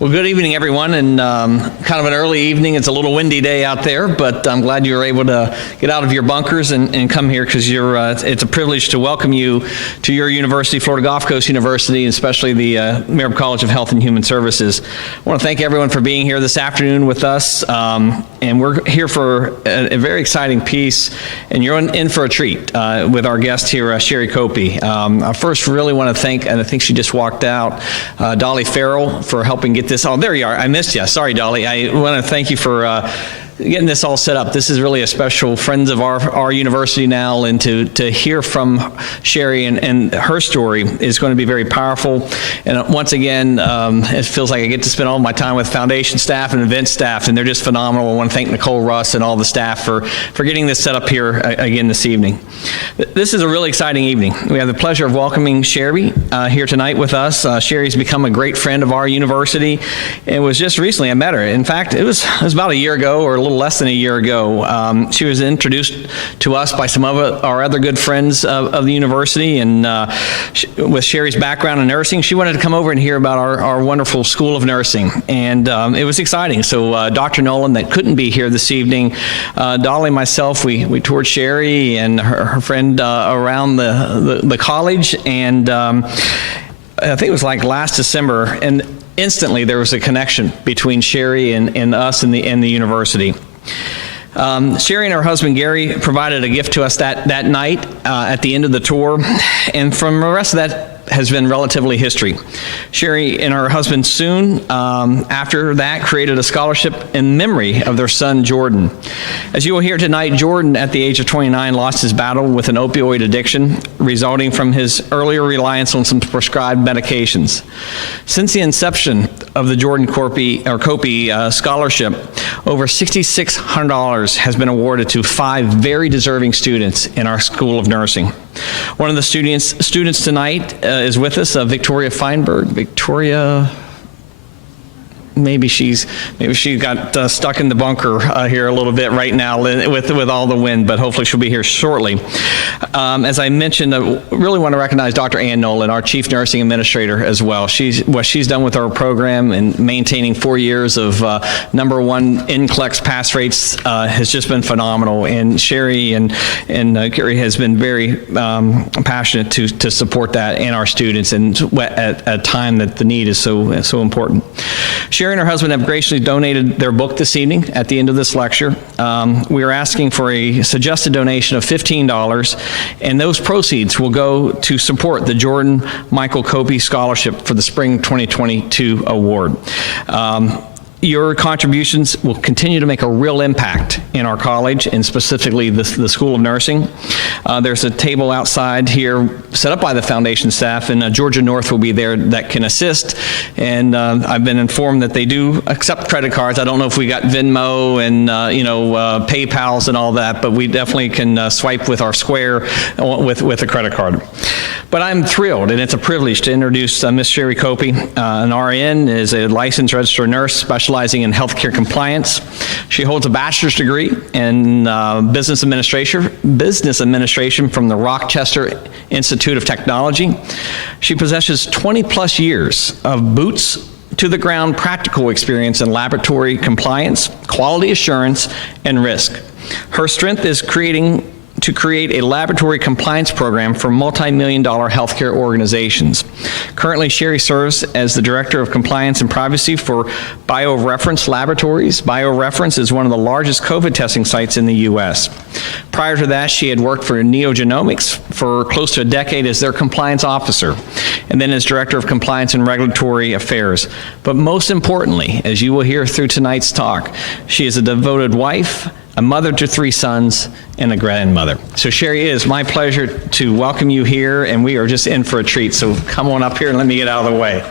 Well, good evening, everyone, and kind of an early evening. It's a little windy day out there, but I'm glad you were able to get out of your bunkers and come here because it's a privilege to welcome you to your university, Florida Gulf Coast University, and especially the Marion College of Health and Human Services. I want to thank everyone for being here this afternoon with us, and we're here for a very exciting piece, and you're in for a treat with our guest here, Cheri Copie. I first really want to thank, and I think she just walked out, Dolly Farrell for helping get this. Oh, there you are. I missed you. Sorry, Dolly. I want to thank you for getting this all set up. This is really a special friends of our university now, and to hear from Cheri and her story is going to be very powerful. And once again, it feels like I get to spend all my time with foundation staff and event staff, and they're just phenomenal. I want to thank Nicole Russ and all the staff for getting this set up here again this evening. This is a really exciting evening. We have the pleasure of welcoming Cheri here tonight with us. Cheri's become a great friend of our university. It was just recently I met her. In fact, it was about a year ago, or a little less than a year ago. She was introduced to us by some of our other good friends of the university, and with Cheri's background in nursing, she wanted to come over and hear about our wonderful School of Nursing, and it was exciting. So Dr. Nolan, that couldn't be here this evening, Dolly and myself, we toured Cheri and her friend around the college, and I think it was like last December, and instantly there was a connection between Cheri and us and the university. Cheri and her husband Gary provided a gift to us that night at the end of the tour, and from the rest of that has been relatively history. Cheri and her husband soon after that created a scholarship in memory of their son Jordan. As you will hear tonight, Jordan at the age of 29 lost his battle with an opioid addiction resulting from his earlier reliance on some prescribed medications. Since the inception of the Jordan Copie scholarship, over $6,600 has been awarded to 5 very deserving students in our School of Nursing. One of the students tonight is with us, Victoria Feinberg. Victoria, maybe she got stuck in the bunker here a little bit right now with all the wind, but hopefully she'll be here shortly. As I mentioned, I really want to recognize Dr. Ann Nolan, our Chief Nursing Administrator as well. What she's done with our program and maintaining 4 years of #1 NCLEX pass rates has just been phenomenal. And Cheri and Gary has been very passionate to support that and our students, and at a time that the need is so important. Cheri and her husband have graciously donated their book this evening at the end of this lecture. We are asking for a suggested donation of $15, and those proceeds will go to support the Jordan Michael Copie Scholarship for the Spring 2022 award. Your contributions will continue to make a real impact in our college, and specifically the School of Nursing. There's a table outside here set up by the foundation staff, and Georgia North will be there that can assist. And I've been informed that they do accept credit cards. I don't know if we got Venmo and PayPals and all that, but we definitely can swipe with our Square with a credit card. But I'm thrilled, and it's a privilege to introduce Ms. Cheri Copie. An RN, is a licensed registered nurse specializing in healthcare compliance. She holds a bachelor's degree in business administration from the Rochester Institute of Technology. She possesses 20-plus years of boots to the ground practical experience in laboratory compliance, quality assurance, and risk. Her strength is to create a laboratory compliance program for multi-million-dollar healthcare organizations. Currently, Cheri serves as the Director of Compliance and Privacy for BioReference Laboratories. BioReference is one of the largest COVID testing sites in the U.S. Prior to that, she had worked for Neogenomics for close to a decade as their compliance officer, and then as Director of Compliance and Regulatory Affairs. But most importantly, as you will hear through tonight's talk, she is a devoted wife, a mother to 3 sons, and a grandmother. So Cheri, it is my pleasure to welcome you here, and we are just in for a treat. So come on up here and let me get out of the way.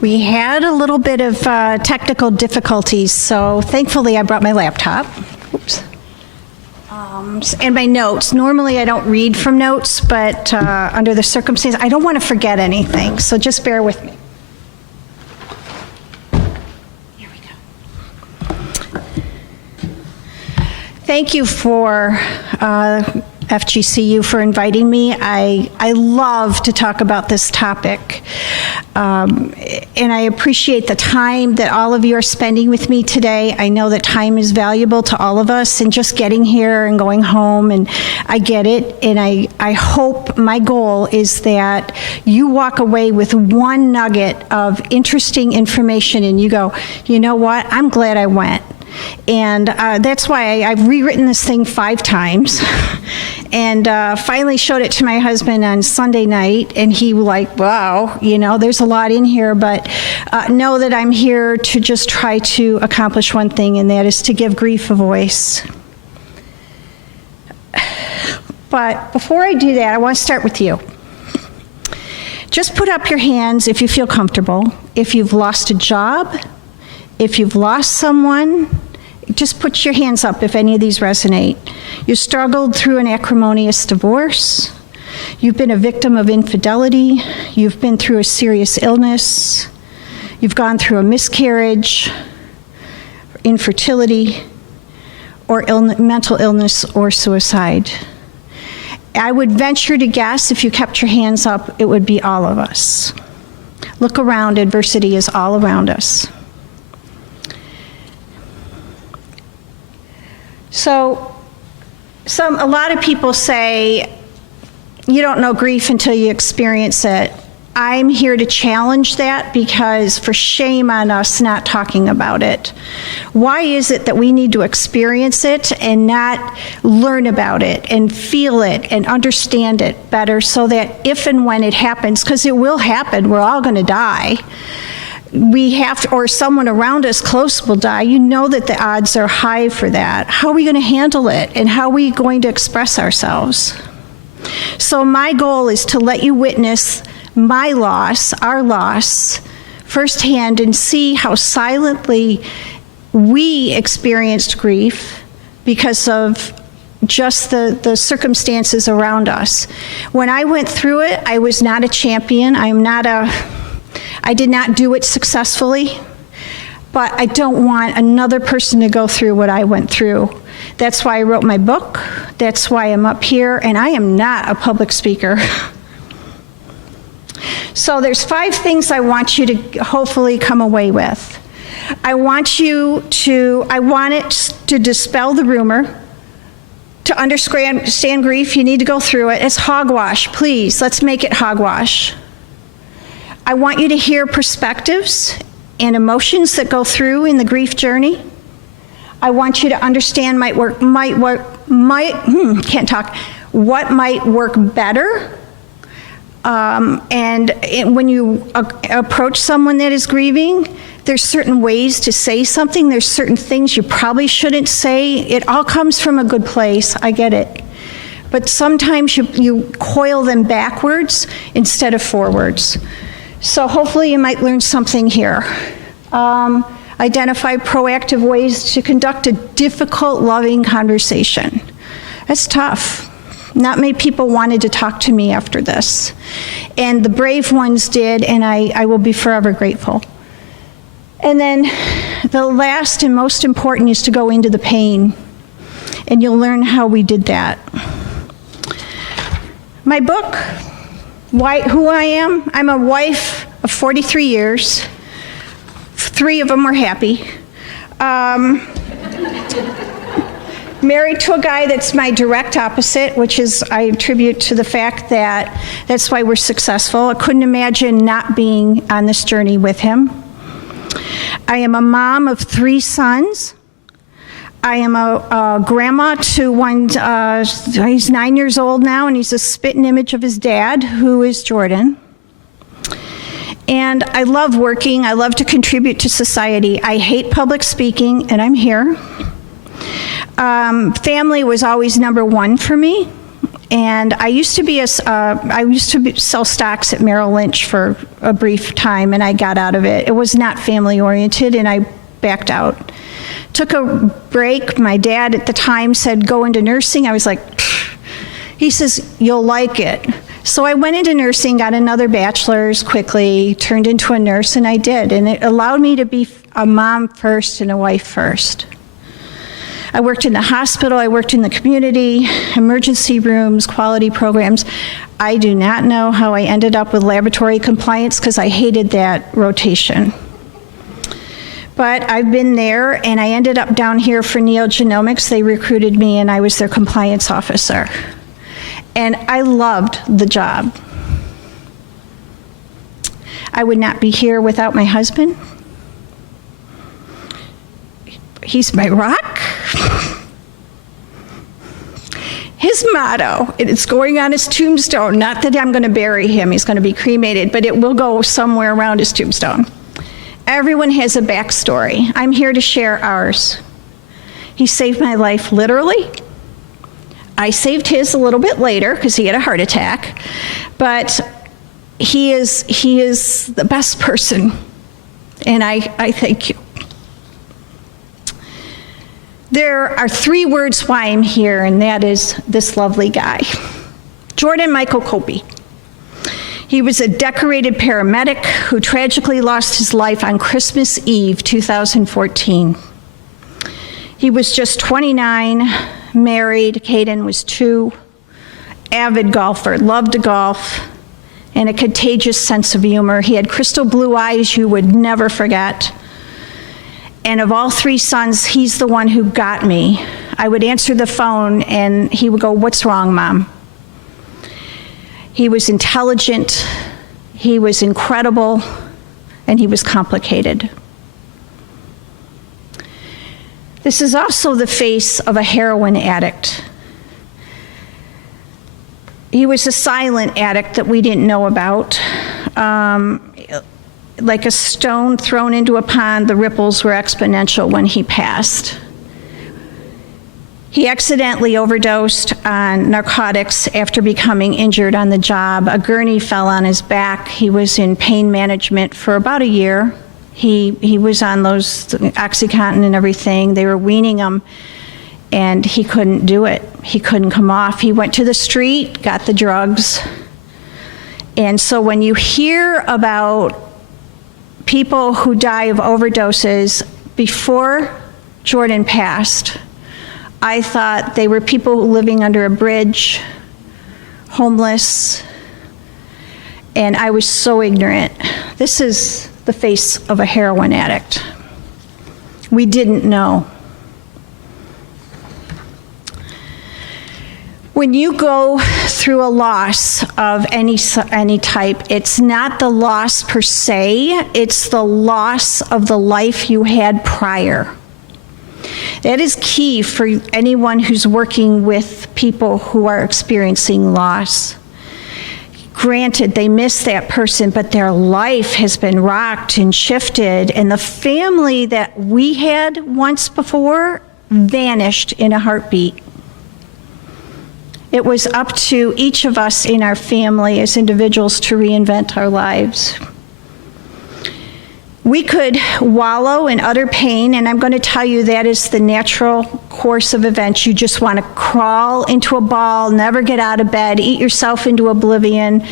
We had a little bit of technical difficulties, so thankfully I brought my laptop. Oops. And my notes. Normally I don't read from notes, but under the circumstances, I don't want to forget anything, so just bear with me. Thank you for FGCU for inviting me. I love to talk about this topic. And I appreciate the time that all of you are spending with me today. I know that time is valuable to all of us, and just getting here and going home, and I get it. And I hope, my goal is that you walk away with one nugget of interesting information and you go, you know what, I'm glad I went. And that's why I've rewritten this thing 5 times and finally showed it to my husband on Sunday night, and he was like, wow, you know, there's a lot in here, but know that I'm here to just try to accomplish one thing, and that is to give grief a voice. But before I do that, I want to start with you. Just put up your hands if you feel comfortable. If you've lost a job, if you've lost someone, just put your hands up if any of these resonate. You struggled through an acrimonious divorce. You've been a victim of infidelity. You've been through a serious illness. You've gone through a miscarriage, infertility, or mental illness or suicide. I would venture to guess, if you kept your hands up, it would be all of us. Look around, adversity is all around us. So, a lot of people say, you don't know grief until you experience it. I'm here to challenge that, because for shame on us not talking about it. Why is it that we need to experience it and not learn about it and feel it and understand it better, so that if and when it happens, because it will happen, we're all going to die, we have to, or someone around us close will die, you know that the odds are high for that. How are we going to handle it, and how are we going to express ourselves? So my goal is to let you witness my loss, our loss, firsthand, and see how silently we experienced grief because of just the circumstances around us. When I went through it, I was not a champion. I did not do it successfully, but I don't want another person to go through what I went through. That's why I wrote my book. That's why I'm up here, and I am not a public speaker. So there's 5 things I want you to hopefully come away with. I want it to dispel the rumor. To understand grief, you need to go through it. It's hogwash, please. Let's make it hogwash. I want you to hear perspectives and emotions that go through in the grief journey. I want you to understand what might work better. And when you approach someone that is grieving, there's certain ways to say something. There's certain things you probably shouldn't say. It all comes from a good place. I get it. But sometimes you coil them backwards instead of forwards. So hopefully you might learn something here. Identify proactive ways to conduct a difficult, loving conversation. That's tough. Not many people wanted to talk to me after this. And the brave ones did, and I will be forever grateful. And then the last and most important is to go into the pain. And you'll learn how we did that. My book, who I am, I'm a wife of 43 years. 3 of them were happy. Married to a guy that's my direct opposite, which is, I attribute to the fact that that's why we're successful. I couldn't imagine not being on this journey with him. I am a mom of 3 sons. I am a grandma to one, he's 9 years old now, and he's a spitting image of his dad, who is Jordan. And I love working. I love to contribute to society. I hate public speaking, and I'm here. Family was always number 1 for me. And I used to sell stocks at Merrill Lynch for a brief time, and I got out of it. It was not family oriented, and I backed out. Took a break. My dad at the time said, go into nursing. I was like, pfft. He says, you'll like it. So I went into nursing, got another bachelor's quickly, turned into a nurse, and I did. And it allowed me to be a mom first and a wife first. I worked in the hospital, I worked in the community, emergency rooms, quality programs. I do not know how I ended up with laboratory compliance because I hated that rotation. But I've been there, and I ended up down here for neogenomics. They recruited me, and I was their compliance officer. And I loved the job. I would not be here without my husband. He's my rock. His motto, and it's going on his tombstone, not that I'm going to bury him, he's going to be cremated, but it will go somewhere around his tombstone. Everyone has a backstory. I'm here to share ours. He saved my life literally. I saved his a little bit later because he had a heart attack, but he is the best person, and I thank you. There are 3 words why I'm here, and that is this lovely guy, Jordan Michael Copie. He was a decorated paramedic who tragically lost his life on Christmas Eve, 2014. He was just 29, married, Caden was 2, avid golfer, loved to golf, and a contagious sense of humor. He had crystal blue eyes you would never forget. And of all 3 sons, he's the one who got me. I would answer the phone and he would go, "What's wrong, Mom?" He was intelligent, he was incredible, and he was complicated. This is also the face of a heroin addict. He was a silent addict that we didn't know about. Like a stone thrown into a pond, the ripples were exponential when he passed. He accidentally overdosed on narcotics after becoming injured on the job. A gurney fell on his back. He was in pain management for about a year. He was on those OxyContin and everything. They were weaning him, and he couldn't do it. He couldn't come off. He went to the street, got the drugs. And so when you hear about people who die of overdoses, before Jordan passed, I thought they were people living under a bridge, homeless, and I was so ignorant. This is the face of a heroin addict. We didn't know. When you go through a loss of any type, it's not the loss per se, it's the loss of the life you had prior. That is key for anyone who's working with people who are experiencing loss. Granted, they miss that person, but their life has been rocked and shifted, and the family that we had once before vanished in a heartbeat. It was up to each of us in our family as individuals to reinvent our lives. We could wallow in utter pain, and I'm going to tell you that is the natural course of events. You just want to crawl into a ball, never get out of bed, eat yourself into oblivion,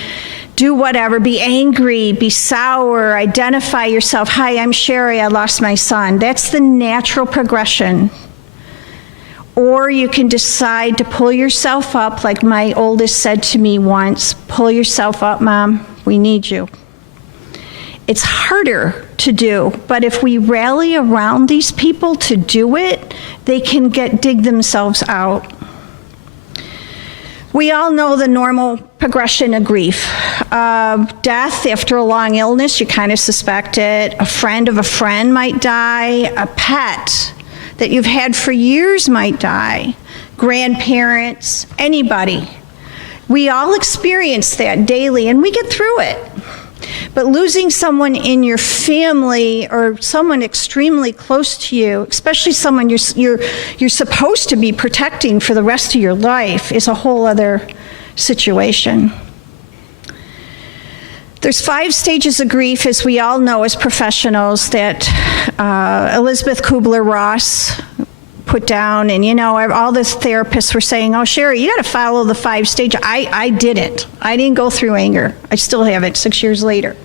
do whatever, be angry, be sour, identify yourself. "Hi, I'm Cheri, I lost my son." That's the natural progression. Or you can decide to pull yourself up, like my oldest said to me once, "Pull yourself up, Mom, we need you." It's harder to do, but if we rally around these people to do it, they can dig themselves out. We all know the normal progression of grief. Death after a long illness, you kind of suspect it. A friend of a friend might die. A pet that you've had for years might die. Grandparents, anybody. We all experience that daily, and we get through it. But losing someone in your family or someone extremely close to you, especially someone you're supposed to be protecting for the rest of your life, is a whole other situation. There's 5 stages of grief, as we all know as professionals, that Elizabeth Kubler-Ross put down, and all the therapists were saying, "Oh, Cheri, you got to follow the 5 stages." I didn't. I didn't go through anger. I still have it 6 years later.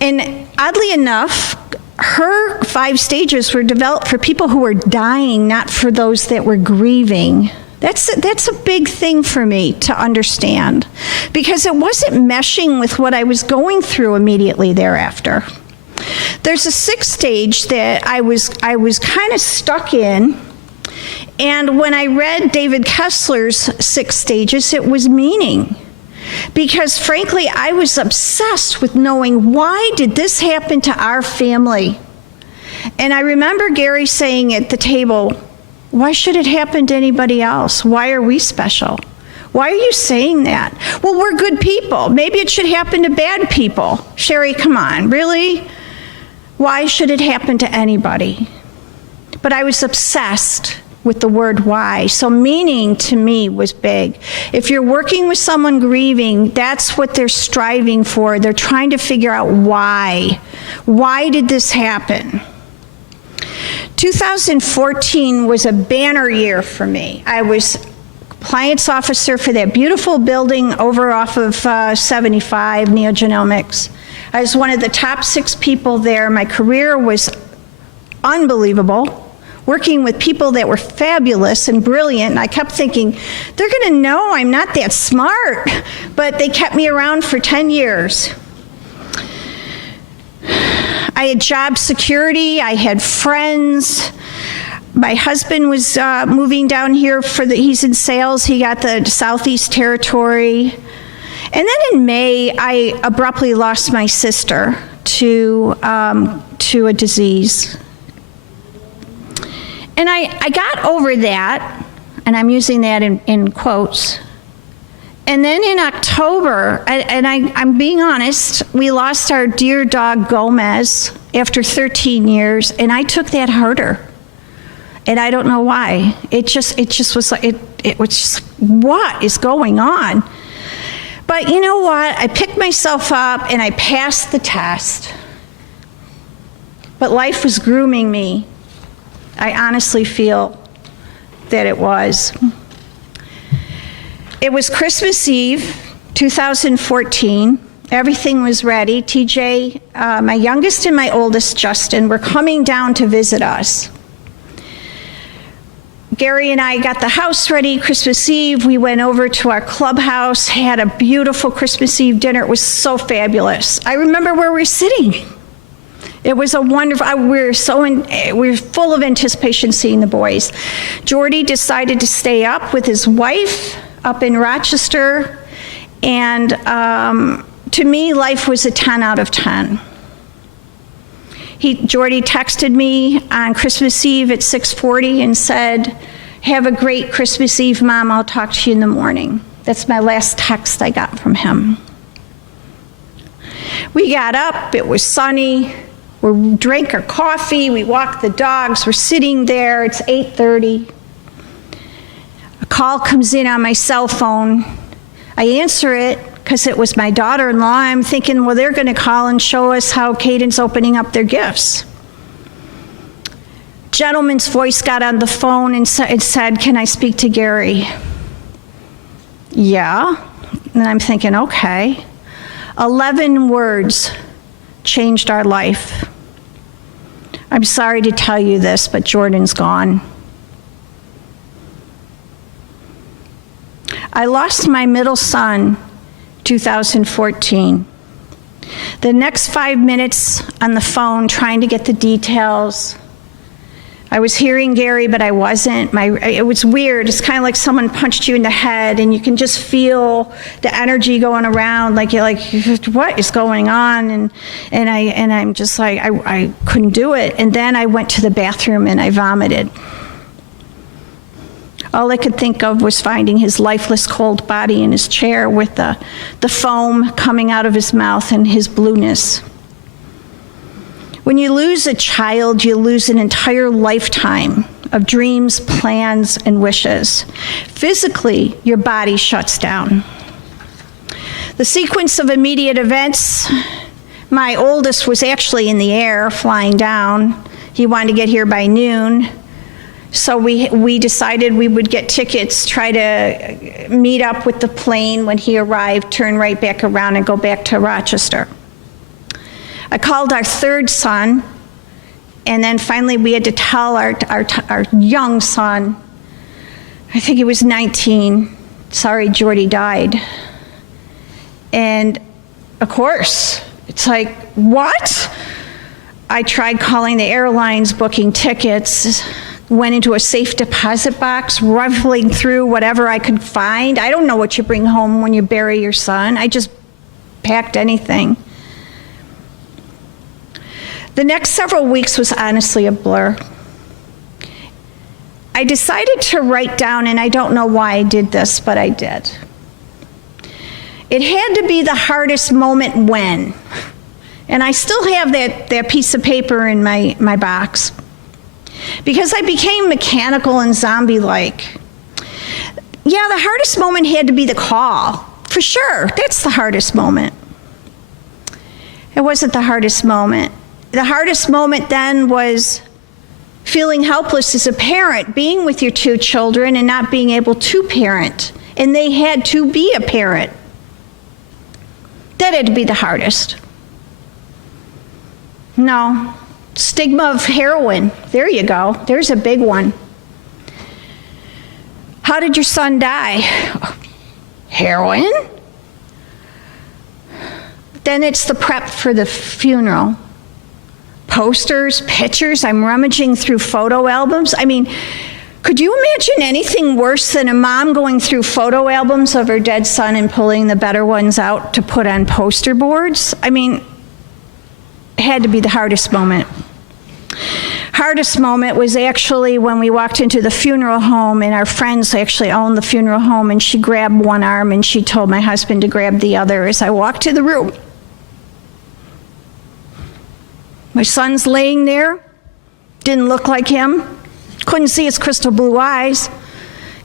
And oddly enough, her 5 stages were developed for people who were dying, not for those that were grieving. That's a big thing for me to understand, because it wasn't meshing with what I was going through immediately thereafter. There's a 6th stage that I was kind of stuck in, and when I read David Kessler's 6 stages, it was meaning. Because frankly, I was obsessed with knowing, why did this happen to our family? And I remember Gary saying at the table, why should it happen to anybody else? Why are we special? Why are you saying that? Well, we're good people. Maybe it should happen to bad people. Cheri, come on, really? Why should it happen to anybody? But I was obsessed with the word why. So meaning to me was big. If you're working with someone grieving, that's what they're striving for. They're trying to figure out why. Why did this happen? 2014 was a banner year for me. I was compliance officer for that beautiful building over off of 75, Neogenomics. I was one of the top 6 people there. My career was unbelievable, working with people that were fabulous and brilliant. And I kept thinking, they're going to know I'm not that smart. But they kept me around for 10 years. I had job security. I had friends. My husband was moving down here he's in sales. He got the Southeast Territory. And then in May, I abruptly lost my sister to a disease. And I got over that, and I'm using that in quotes. And then in October, and I'm being honest, we lost our dear dog Gomez after 13 years, and I took that harder. And I don't know why. It just was like, it was just, what is going on? But you know what? I picked myself up and I passed the test. But life was grooming me. I honestly feel that it was. It was Christmas Eve, 2014. Everything was ready. TJ, my youngest and my oldest, Justin, were coming down to visit us. Gary and I got the house ready Christmas Eve. We went over to our clubhouse, had a beautiful Christmas Eve dinner. It was so fabulous. I remember where we were sitting. It was a wonderful, we were full of anticipation seeing the boys. Jordy decided to stay up with his wife up in Rochester, and to me, life was a 10 out of 10. Jordy texted me on Christmas Eve at 6:40 and said, "Have a great Christmas Eve, Mom. I'll talk to you in the morning." That's my last text I got from him. We got up, it was sunny, we drank our coffee, we walked the dogs, we're sitting there, it's 8:30. A call comes in on my cell phone. I answer it because it was my daughter-in-law. I'm thinking, well, they're going to call and show us how Caden's opening up their gifts. Gentleman's voice got on the phone and said, "Can I speak to Gary?" Yeah. And I'm thinking, okay. 11 words changed our life. "I'm sorry to tell you this, but Jordan's gone." I lost my middle son 2014. The next 5 minutes on the phone trying to get the details. I was hearing Gary, but I wasn't. It was weird. It's kind of like someone punched you in the head, and you can just feel the energy going around. Like you're like, what is going on? And I'm just like, I couldn't do it. And then I went to the bathroom and I vomited. All I could think of was finding his lifeless, cold body in his chair with the foam coming out of his mouth and his blueness. When you lose a child, you lose an entire lifetime of dreams, plans, and wishes. Physically, your body shuts down. The sequence of immediate events, my oldest was actually in the air, flying down. He wanted to get here by noon. So we decided we would get tickets, try to meet up with the plane when he arrived, turn right back around and go back to Rochester. I called our third son, And then finally we had to tell our young son, I think he was 19, sorry, Jordy died. And of course, it's like, what? I tried calling the airlines, booking tickets, went into a safe deposit box, rifling through whatever I could find. I don't know what you bring home when you bury your son. I just packed anything. The next several weeks was honestly a blur. I decided to write down, and I don't know why I did this, but I did. It had to be the hardest moment when. And I still have that piece of paper in my box. Because I became mechanical and zombie-like. Yeah, the hardest moment had to be the call. For sure, that's the hardest moment. It wasn't the hardest moment. The hardest moment then was feeling helpless as a parent, being with your two children and not being able to parent. And they had to be a parent. That had to be the hardest. No. Stigma of heroin. There you go. There's a big one. How did your son die? Heroin? Then it's the prep for the funeral. Posters, pictures, I'm rummaging through photo albums. I mean, could you imagine anything worse than a mom going through photo albums of her dead son and pulling the better ones out to put on poster boards? I mean, it had to be the hardest moment. Hardest moment was actually when we walked into the funeral home, and our friends actually owned the funeral home, and she grabbed one arm and she told my husband to grab the other as I walked to the room. My son's laying there, didn't look like him, couldn't see his crystal blue eyes.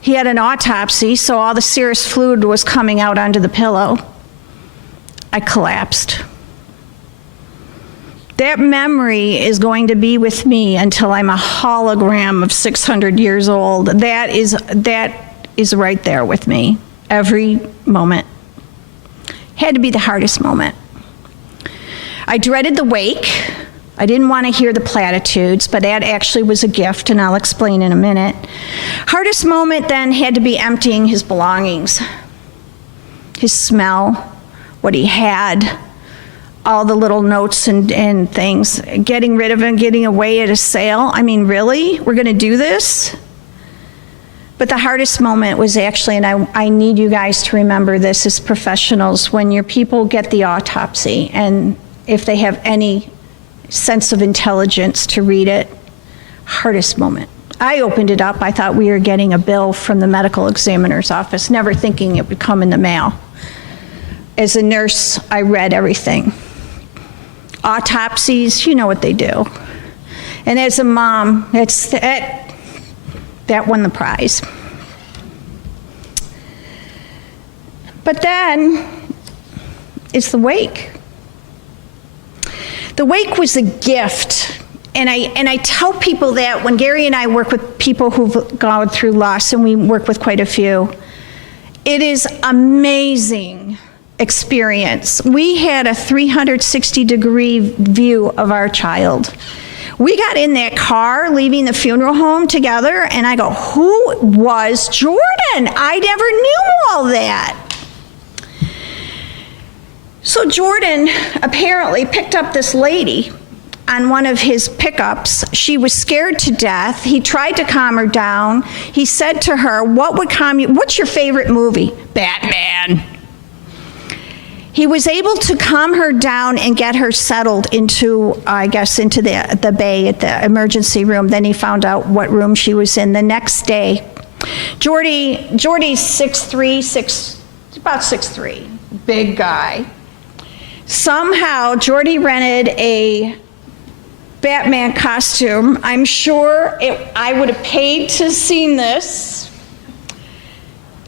He had an autopsy, so all the serous fluid was coming out onto the pillow. I collapsed. That memory is going to be with me until I'm a hologram of 600 years old. That is right there with me, every moment. Had to be the hardest moment. I dreaded the wake. I didn't want to hear the platitudes, but that actually was a gift, and I'll explain in a minute. Hardest moment then had to be emptying his belongings. His smell, what he had, all the little notes and things, getting rid of him, getting away at a sale. I mean, really? We're going to do this? But the hardest moment was actually, and I need you guys to remember this as professionals, when your people get the autopsy, and if they have any sense of intelligence to read it, hardest moment. I opened it up. I thought we were getting a bill from the medical examiner's office, never thinking it would come in the mail. As a nurse, I read everything. Autopsies, you know what they do. And as a mom, that won the prize. But then it's the wake. The wake was a gift. And I tell people that when Gary and I work with people who've gone through loss, and we work with quite a few, it is amazing experience. We had a 360-degree view of our child. We got in that car leaving the funeral home together, and I go, who was Jordan? I never knew all that. So Jordan apparently picked up this lady on one of his pickups. She was scared to death. He tried to calm her down. He said to her, what would calm you? What's your favorite movie? Batman. He was able to calm her down and get her settled into, I guess, into the bay at the emergency room. Then he found out what room she was in the next day. Jordy's 6'3", about 6'3", big guy. Somehow, Jordy rented a Batman costume. I'm sure I would have paid to have seen this.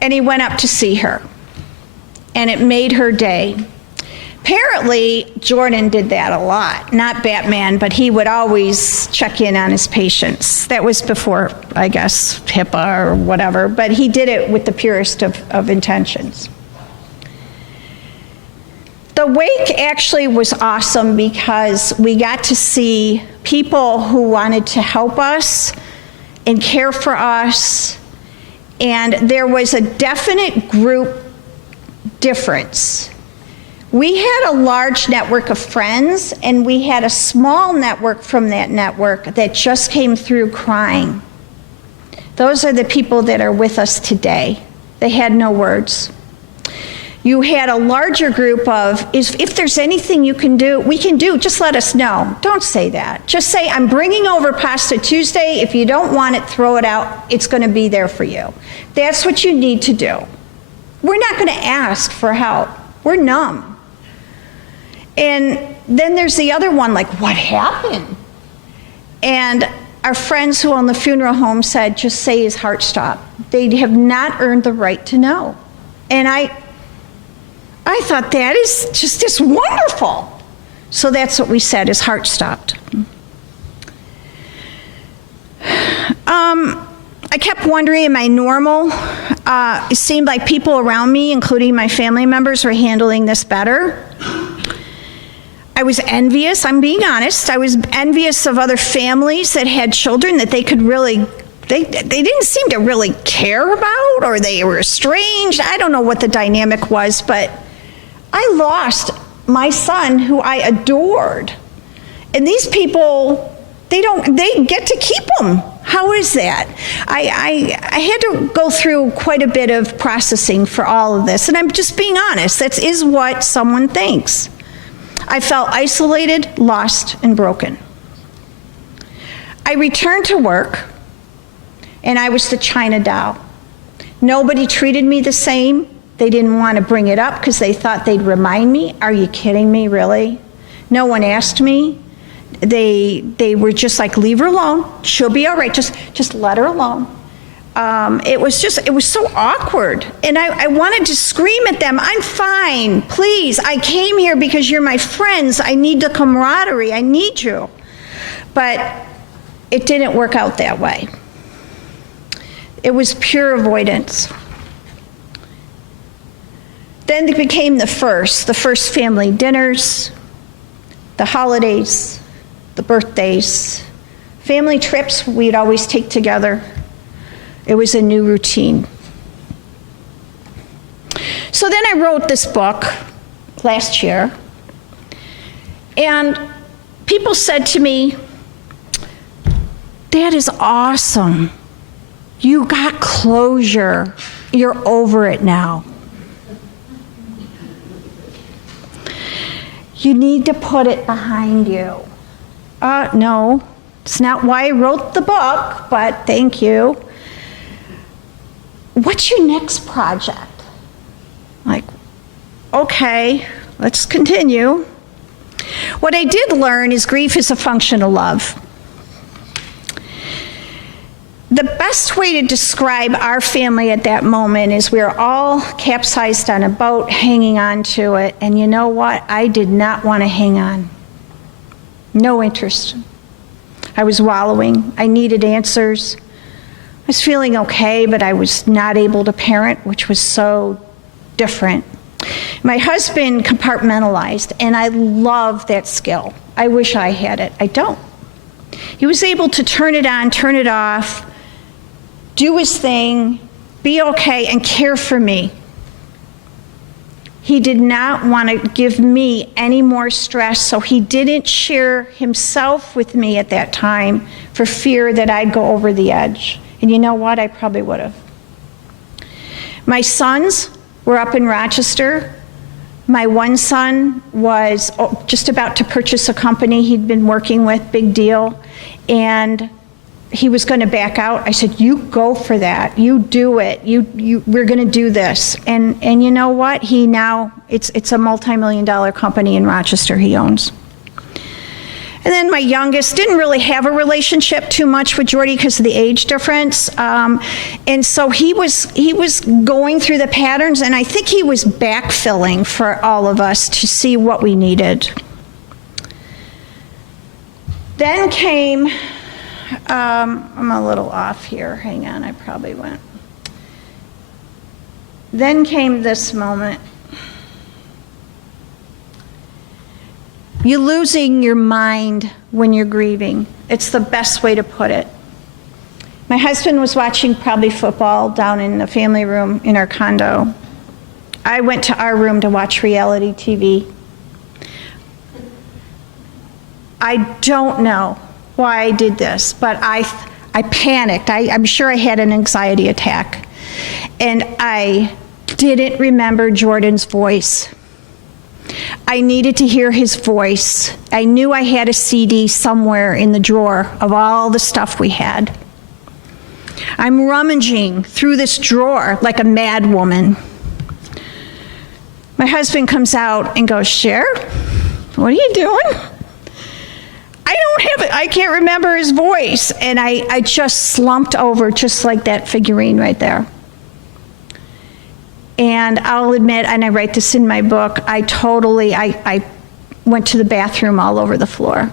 And he went up to see her. And it made her day. Apparently, Jordan did that a lot. Not Batman, but he would always check in on his patients. That was before, I guess, HIPAA or whatever, but he did it with the purest of intentions. The wake actually was awesome because we got to see people who wanted to help us and care for us, and there was a definite group difference. We had a large network of friends, and we had a small network from that network that just came through crying. Those are the people that are with us today. They had no words. You had a larger group of, if there's anything you can do, we can do, just let us know. Don't say that. Just say, I'm bringing over Pasta Tuesday. If you don't want it, throw it out. It's going to be there for you. That's what you need to do. We're not going to ask for help. We're numb. And then there's the other one, like, what happened? And our friends who own the funeral home said, just say his heart stopped. They have not earned the right to know. And I thought that is just wonderful. So that's what we said, his heart stopped. I kept wondering, am I normal? It seemed like people around me, including my family members, were handling this better. I was envious, I'm being honest. I was envious of other families that had children that they could really, they didn't seem to really care about, or they were estranged. I don't know what the dynamic was, but I lost my son who I adored. And these people, they get to keep him. How is that? I had to go through quite a bit of processing for all of this, and I'm just being honest. That is what someone thinks. I felt isolated, lost, and broken. I returned to work, and I was the China doll. Nobody treated me the same. They didn't want to bring it up because they thought they'd remind me. Are you kidding me, really? No one asked me. They were just like, leave her alone. She'll be all right. Just let her alone. It was so awkward. And I wanted to scream at them, I'm fine, please. I came here because you're my friends. I need the camaraderie. I need you. But it didn't work out that way. It was pure avoidance. Then it became the first family dinners, the holidays, the birthdays, family trips we'd always take together. It was a new routine. So then I wrote this book last year, and people said to me, that is awesome. You got closure. You're over it now. You need to put it behind you. No, it's not why I wrote the book, but thank you. What's your next project? Like, okay, let's continue. What I did learn is grief is a function of love. The best way to describe our family at that moment is we were all capsized on a boat, hanging on to it, and you know what? I did not want to hang on. No interest. I was wallowing. I needed answers. I was feeling okay, but I was not able to parent, which was so different. My husband compartmentalized, and I love that skill. I wish I had it. I don't. He was able to turn it on, turn it off, do his thing, be okay, and care for me. He did not want to give me any more stress, so he didn't share himself with me at that time for fear that I'd go over the edge. And you know what? I probably would have. My sons were up in Rochester. My one son was just about to purchase a company he'd been working with, big deal, and he was going to back out. I said, you go for that. You do it. We're going to do this. And you know what? He now, it's a multi-million-dollar company in Rochester he owns. And then my youngest didn't really have a relationship too much with Jordy because of the age difference. And so he was going through the patterns, and I think he was backfilling for all of us to see what we needed. Then came, I'm a little off here. Hang on, I probably went. Then came this moment. You're losing your mind when you're grieving. It's the best way to put it. My husband was watching probably football down in the family room in our condo. I went to our room to watch reality TV. I don't know why I did this, but I panicked. I'm sure I had an anxiety attack. And I didn't remember Jordan's voice. I needed to hear his voice. I knew I had a CD somewhere in the drawer of all the stuff we had. I'm rummaging through this drawer like a mad woman. My husband comes out and goes, "Cher, what are you doing?" I can't remember his voice. And I just slumped over just like that figurine right there. And I'll admit, and I write this in my book, I went to the bathroom all over the floor.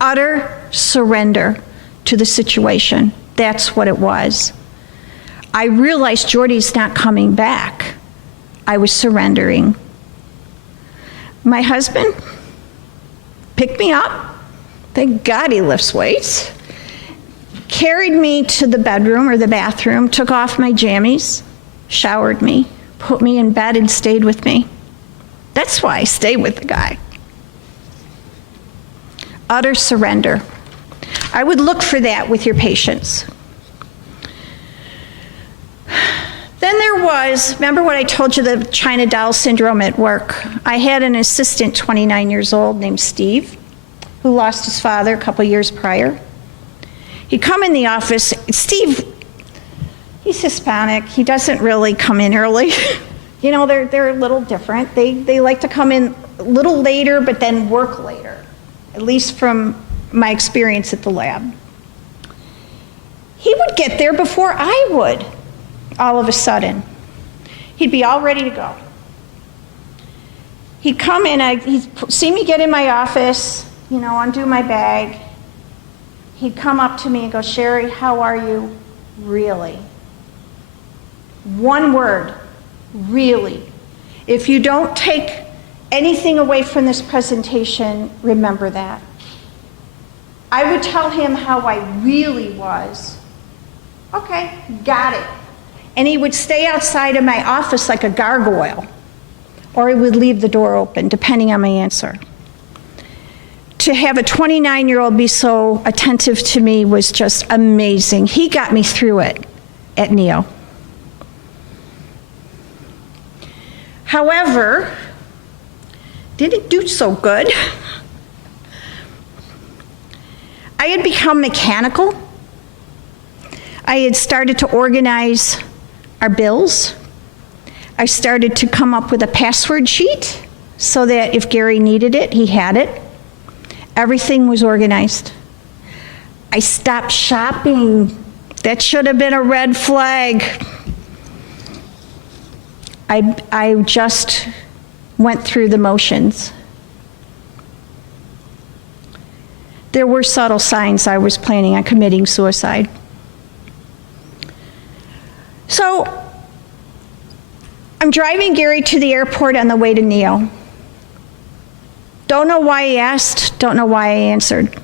Utter surrender to the situation. That's what it was. I realized Jordy's not coming back. I was surrendering. My husband picked me up. Thank God he lifts weights. Carried me to the bedroom or the bathroom, took off my jammies, showered me, put me in bed, and stayed with me. That's why I stay with the guy. Utter surrender. I would look for that with your patients. Then there was, remember what I told you, the China doll syndrome at work? I had an assistant, 29 years old, named Steve, who lost his father a couple years prior. He'd come in the office. Steve, he's Hispanic. He doesn't really come in early. You know, they're a little different. They like to come in a little later, but then work later, at least from my experience at the lab. He would get there before I would, all of a sudden. He'd be all ready to go. He'd come in, he'd see me get in my office, you know, undo my bag. He'd come up to me and go, "Cheri, how are you really?" One word, really. If you don't take anything away from this presentation, remember that. I would tell him how I really was. Okay, got it. And he would stay outside of my office like a gargoyle, or he would leave the door open, depending on my answer. To have a 29-year-old be so attentive to me was just amazing. He got me through it at NEO. However, didn't do so good. I had become mechanical. I had started to organize our bills. I started to come up with a password sheet so that if Gary needed it, he had it. Everything was organized. I stopped shopping. That should have been a red flag. I just went through the motions. There were subtle signs I was planning on committing suicide. So I'm driving Gary to the airport on the way to NEO. Don't know why he asked, don't know why I answered.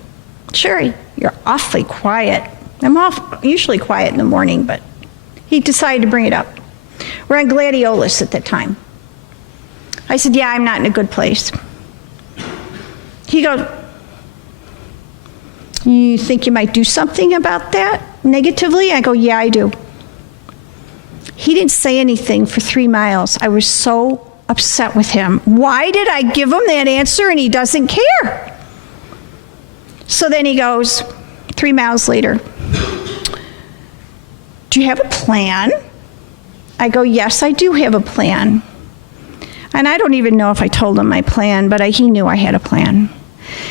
"Cheri, you're awfully quiet." I'm usually quiet in the morning, but he decided to bring it up. We're on Gladiolus at the time. I said, "Yeah, I'm not in a good place." He goes, "You think you might do something about that negatively?" I go, "Yeah, I do." He didn't say anything for 3 miles. I was so upset with him. Why did I give him that answer and he doesn't care? So then he goes, 3 miles later, "Do you have a plan?" I go, "Yes, I do have a plan." And I don't even know if I told him my plan, but he knew I had a plan.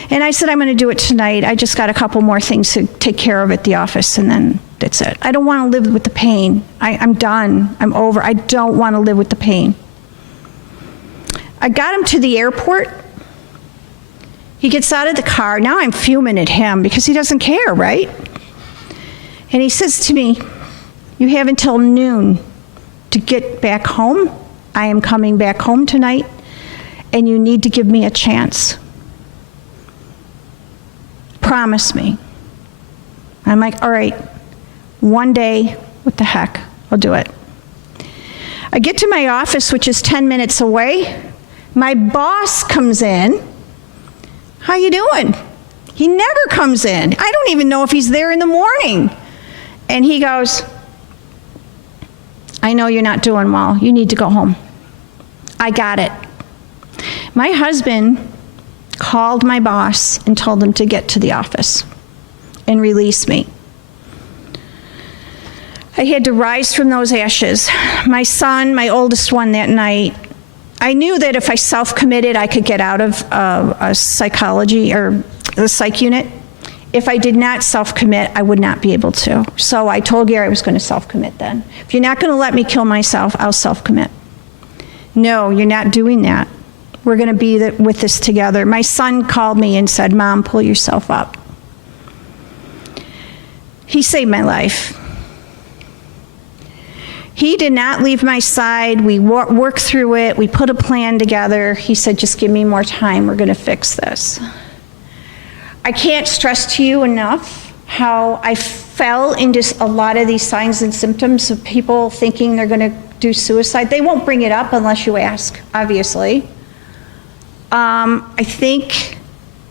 And I said, "I'm going to do it tonight. I just got a couple more things to take care of at the office, and then that's it. I don't want to live with the pain. I'm done. I'm over. I don't want to live with the pain." I got him to the airport. He gets out of the car. Now I'm fuming at him because he doesn't care, right? And he says to me, "You have until noon to get back home. I am coming back home tonight, and you need to give me a chance." Promise me. I'm like, all right, one day, what the heck, I'll do it. I get to my office, which is 10 minutes away. My boss comes in. How you doing? He never comes in. I don't even know if he's there in the morning. And he goes, I know you're not doing well. You need to go home. I got it. My husband called my boss and told him to get to the office and release me. I had to rise from those ashes. My son, my oldest one that night, I knew that if I self-committed, I could get out of a psychology or the psych unit. If I did not self-commit, I would not be able to. So I told Gary I was going to self-commit then. If you're not going to let me kill myself, I'll self-commit. No, you're not doing that. We're going to be with this together. My son called me and said, Mom, pull yourself up. He saved my life. He did not leave my side. We worked through it. We put a plan together. He said, just give me more time. We're going to fix this. I can't stress to you enough how I fell into a lot of these signs and symptoms of people thinking they're going to do suicide. They won't bring it up unless you ask, obviously. I think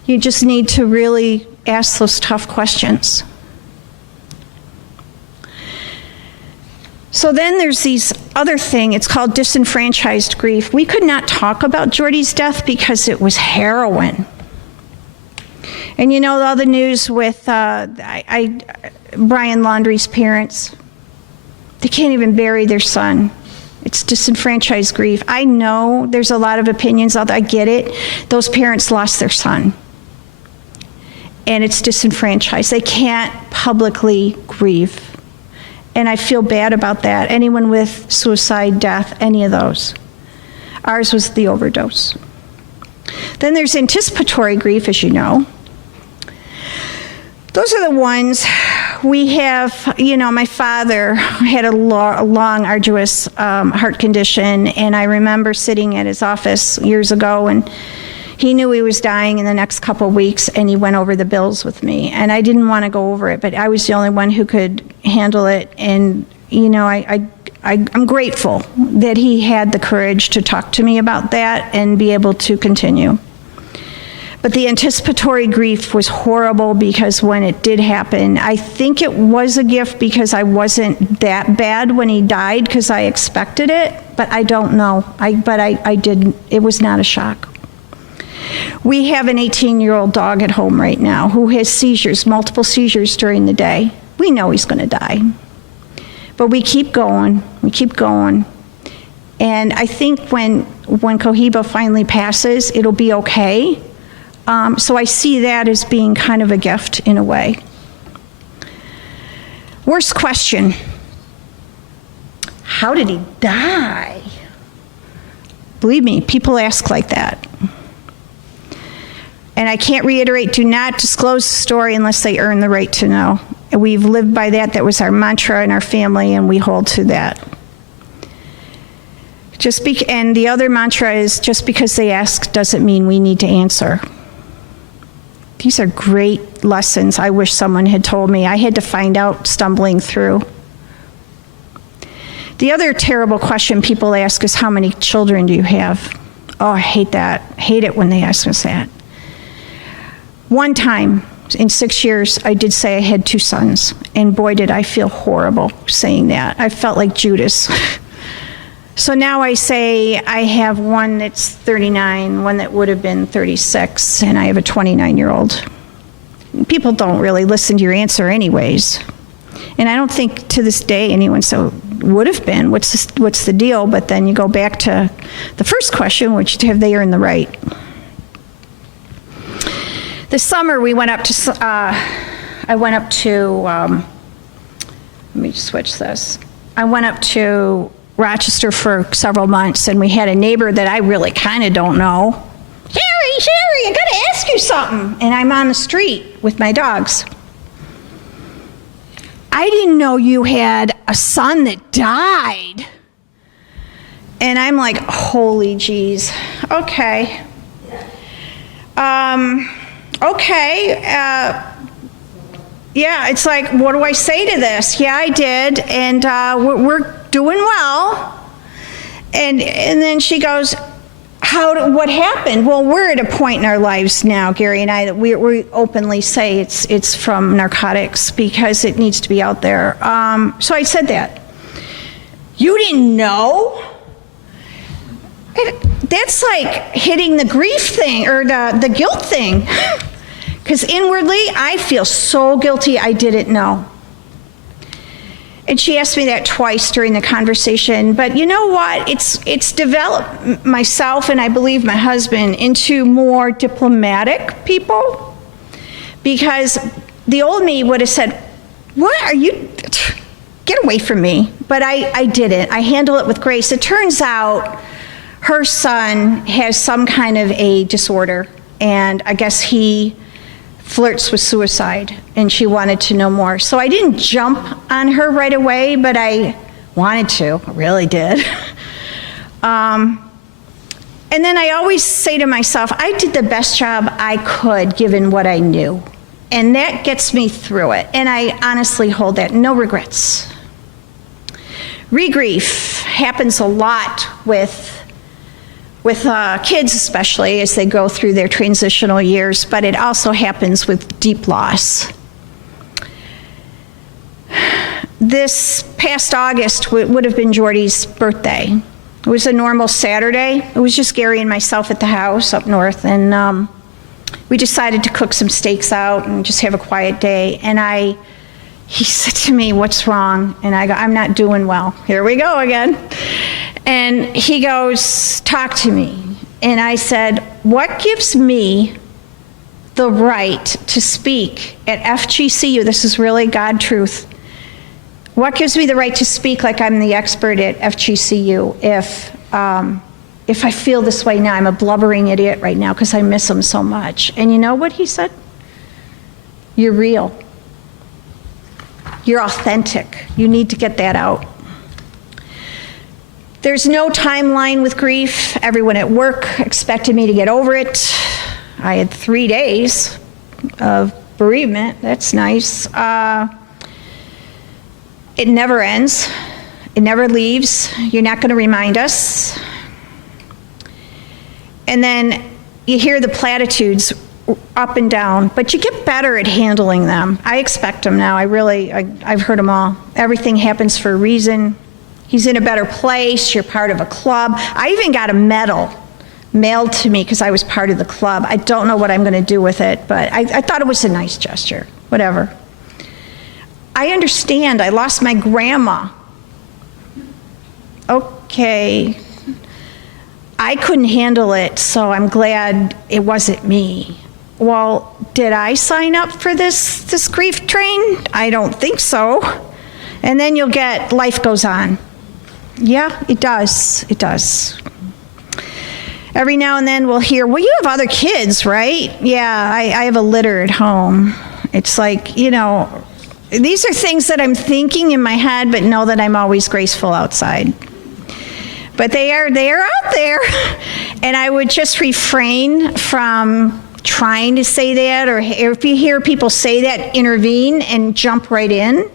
you just need to really ask those tough questions. So then there's these other thing, it's called disenfranchised grief. We could not talk about Jordy's death because it was heroin. And you know all the news with Brian Laundrie's parents, they can't even bury their son. It's disenfranchised grief. I know there's a lot of opinions out there, I get it. Those parents lost their son. And it's disenfranchised. They can't publicly grieve. And I feel bad about that. Anyone with suicide, death, any of those. Ours was the overdose. Then there's anticipatory grief, as you know. Those are the ones we have. You know, my father had a long, arduous heart condition, and I remember sitting at his office years ago, and he knew he was dying in the next couple of weeks, and he went over the bills with me. And I didn't want to go over it, but I was the only one who could handle it. And, you know, I'm grateful that he had the courage to talk to me about that and be able to continue. But the anticipatory grief was horrible because when it did happen, I think it was a gift because I wasn't that bad when he died because I expected it, but I don't know. I didn't. It was not a shock. We have an 18-year-old dog at home right now who has seizures, multiple seizures during the day. We know he's going to die. But we keep going. We keep going. And I think when Cohiba finally passes, it'll be okay. So I see that as being kind of a gift in a way. Worst question. How did he die? Believe me, people ask like that. And I can't reiterate, do not disclose the story unless they earn the right to know. And we've lived by that. That was our mantra in our family, and we hold to that. And the other mantra is, just because they ask doesn't mean we need to answer. These are great lessons I wish someone had told me. I had to find out stumbling through. The other terrible question people ask is, how many children do you have? Oh, I hate that. Hate it when they ask us that. One time in 6 years, I did say I had 2 sons, and boy, did I feel horrible saying that. I felt like Judas. So now I say I have one that's 39, one that would have been 36, and I have a 29-year-old. People don't really listen to your answer anyways. And I don't think to this day anyone would have been, what's the deal? But then you go back to the first question, which have they earned the right? This summer we went up to, let me switch this. I went up to Rochester for several months, and we had a neighbor that I really kind of don't know. Cheri, I gotta ask you something. And I'm on the street with my dogs. I didn't know you had a son that died. And I'm like, holy geez, okay. okay, yeah, it's like, what do I say to this? Yeah, I did, and we're doing well. And then she goes, what happened? Well, we're at a point in our lives now, Gary and I, that we openly say it's from narcotics because it needs to be out there. So I said that. You didn't know? That's like hitting the grief thing or the guilt thing. Because inwardly, I feel so guilty I didn't know. And she asked me that twice during the conversation. But you know what? It's developed myself and I believe my husband into more diplomatic people. Because the old me would have said, what are you, get away from me. But I didn't. I handle it with grace. It turns out her son has some kind of a disorder. And I guess he flirts with suicide, and she wanted to know more. So I didn't jump on her right away, but I wanted to, I really did. And then I always say to myself, I did the best job I could given what I knew. And that gets me through it. And I honestly hold that, no regrets. Regrief happens a lot with kids especially as they go through their transitional years, but it also happens with deep loss. This past August would have been Jordy's birthday. It was a normal Saturday. It was just Gary and myself at the house up north, and we decided to cook some steaks out and just have a quiet day. And he said to me, what's wrong? And I go, I'm not doing well. Here we go again. And he goes, talk to me. And I said, what gives me the right to speak at FGCU? This is really God truth. What gives me the right to speak like I'm the expert at FGCU if I feel this way now? I'm a blubbering idiot right now because I miss him so much. And you know what he said? You're real. You're authentic. You need to get that out. There's no timeline with grief. Everyone at work expected me to get over it. I had 3 days of bereavement. That's nice. It never ends. It never leaves. You're not going to remind us. And then you hear the platitudes up and down, but you get better at handling them. I expect them now. I've heard them all. Everything happens for a reason. He's in a better place. You're part of a club. I even got a medal mailed to me because I was part of the club. I don't know what I'm going to do with it, but I thought it was a nice gesture. Whatever. I understand. I lost my grandma. Okay. I couldn't handle it, so I'm glad it wasn't me. Well, did I sign up for this grief train? I don't think so. And then you'll get life goes on. Yeah, it does. It does. Every now and then we'll hear, well, you have other kids, right? Yeah, I have a litter at home. It's like, these are things that I'm thinking in my head, but know that I'm always graceful outside. But they are out there. And I would just refrain from trying to say that, or if you hear people say that, intervene and jump right in.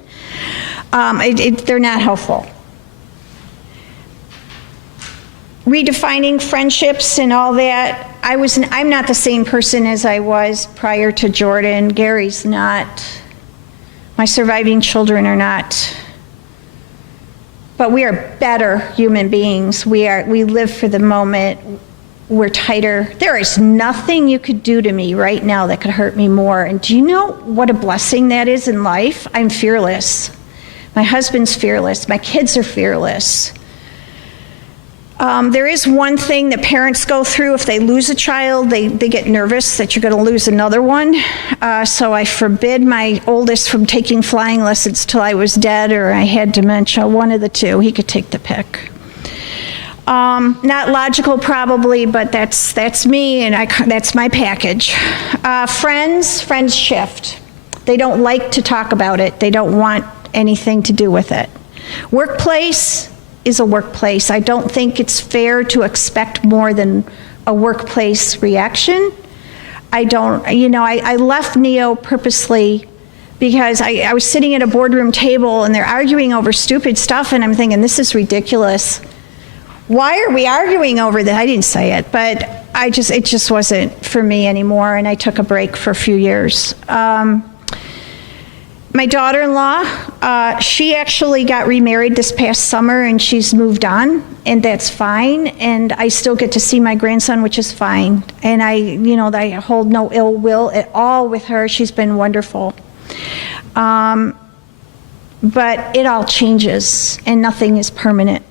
They're not helpful. Redefining friendships and all that. I'm not the same person as I was prior to Jordan. Gary's not. My surviving children are not. But we are better human beings. We live for the moment. We're tighter. There is nothing you could do to me right now that could hurt me more. And do you know what a blessing that is in life? I'm fearless. My husband's fearless. My kids are fearless. There is one thing that parents go through. If they lose a child, they get nervous that you're going to lose another one. So I forbid my oldest from taking flying lessons till I was dead or I had dementia, one of the two. He could take the pick. Not logical probably, but that's me, and that's my package. Friends shift. They don't like to talk about it. They don't want anything to do with it. Workplace is a workplace. I don't think it's fair to expect more than a workplace reaction. I left Neo purposely because I was sitting at a boardroom table and they're arguing over stupid stuff, and I'm thinking, this is ridiculous. Why are we arguing over that? I didn't say it, but it just wasn't for me anymore, and I took a break for a few years. My daughter-in-law, she actually got remarried this past summer, and she's moved on, and that's fine. And I still get to see my grandson, which is fine. And I hold no ill will at all with her. She's been wonderful. But it all changes, and nothing is permanent.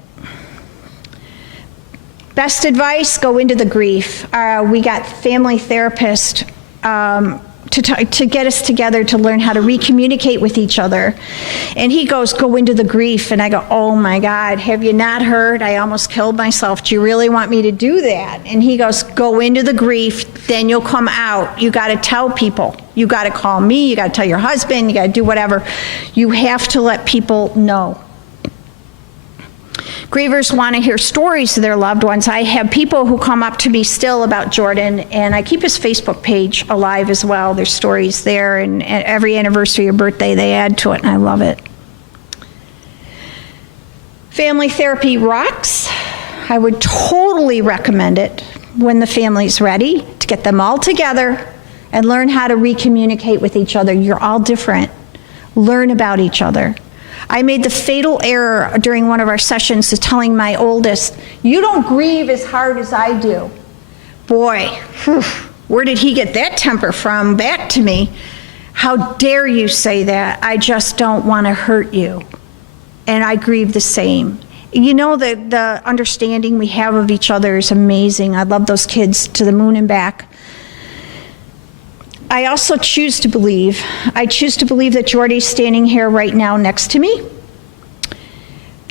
Best advice, go into the grief. We got family therapist to get us together to learn how to recommunicate with each other. And he goes, go into the grief. And I go, oh my God, have you not heard? I almost killed myself. Do you really want me to do that? And he goes, go into the grief, then you'll come out. You got to tell people. You got to call me. You got to tell your husband. You got to do whatever. You have to let people know. Grievers want to hear stories of their loved ones. I have people who come up to me still about Jordan, and I keep his Facebook page alive as well. There's stories there, and every anniversary or birthday they add to it, and I love it. Family therapy rocks. I would totally recommend it when the family's ready to get them all together and learn how to recommunicate with each other. You're all different. Learn about each other. I made the fatal error during one of our sessions of telling my oldest, you don't grieve as hard as I do. Boy, where did he get that temper from back to me? How dare you say that? I just don't want to hurt you. And I grieve the same. You know, the understanding we have of each other is amazing. I love those kids to the moon and back. I also choose to believe that Jordy's standing here right now next to me.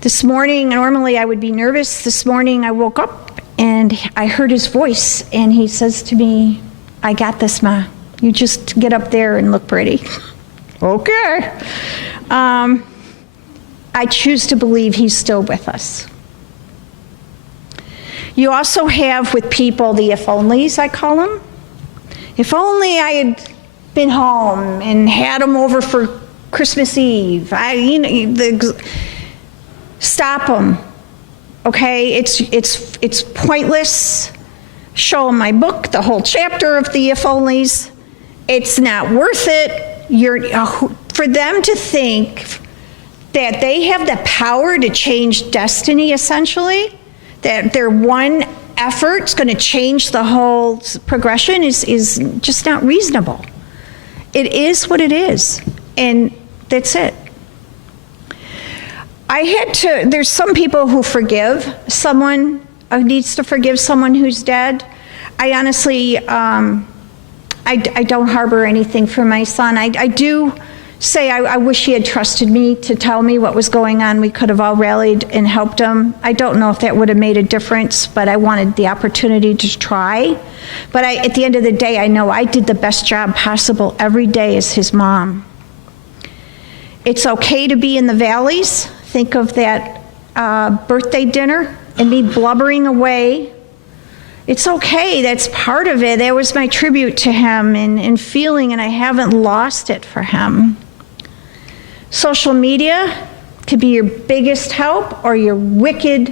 This morning, normally I would be nervous. This morning I woke up and I heard his voice, and he says to me, I got this, Ma. You just get up there and look pretty. Okay. I choose to believe he's still with us. You also have with people the if-onlys, I call them. If only I had been home and had them over for Christmas Eve. Stop them, okay? It's pointless. Show them my book, the whole chapter of the if-onlys. It's not worth it. For them to think that they have the power to change destiny, essentially, that their one effort's going to change the whole progression is just not reasonable. It is what it is, and that's it. There's some people who forgive someone, needs to forgive someone who's dead. I honestly, I don't harbor anything for my son. I do say I wish he had trusted me to tell me what was going on. We could have all rallied and helped him. I don't know if that would have made a difference, but I wanted the opportunity to try. But at the end of the day, I know I did the best job possible every day as his mom. It's okay to be in the valleys. Think of that birthday dinner and me blubbering away. It's okay, that's part of it. That was my tribute to him and feeling, and I haven't lost it for him. Social media could be your biggest help or your wicked,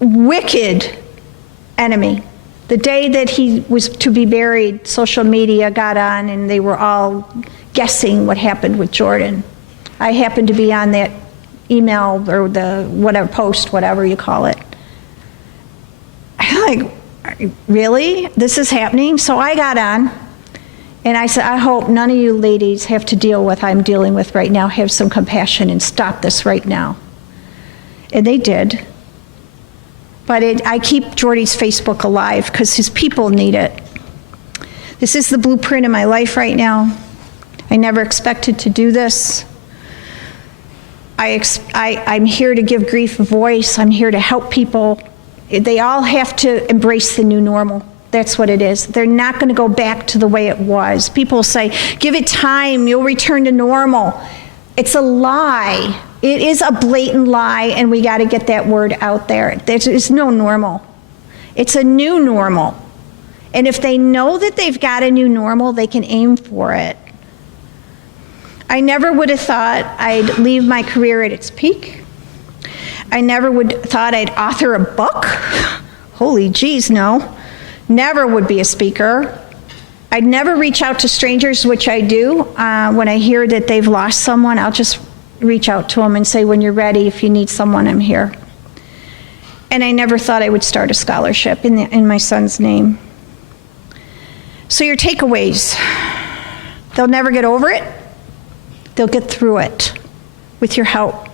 wicked enemy. The day that he was to be buried, social media got on and they were all guessing what happened with Jordan. I happened to be on that email or the whatever post, whatever you call it. I'm like, really? This is happening? So I got on and I said, I hope none of you ladies have to deal with what I'm dealing with right now. Have some compassion and stop this right now. And they did. But I keep Jordy's Facebook alive because his people need it. This is the blueprint of my life right now. I never expected to do this. I'm here to give grief a voice. I'm here to help people. They all have to embrace the new normal. That's what it is. They're not going to go back to the way it was. People say, give it time, you'll return to normal. It's a lie. It is a blatant lie, and we got to get that word out there. There is no normal. It's a new normal. And if they know that they've got a new normal, they can aim for it. I never would have thought I'd leave my career at its peak. I never would thought I'd author a book. Holy geez, no. Never would be a speaker. I'd never reach out to strangers, which I do. When I hear that they've lost someone, I'll just reach out to them and say, when you're ready, if you need someone, I'm here. And I never thought I would start a scholarship in my son's name. So your takeaways: they'll never get over it. They'll get through it with your help.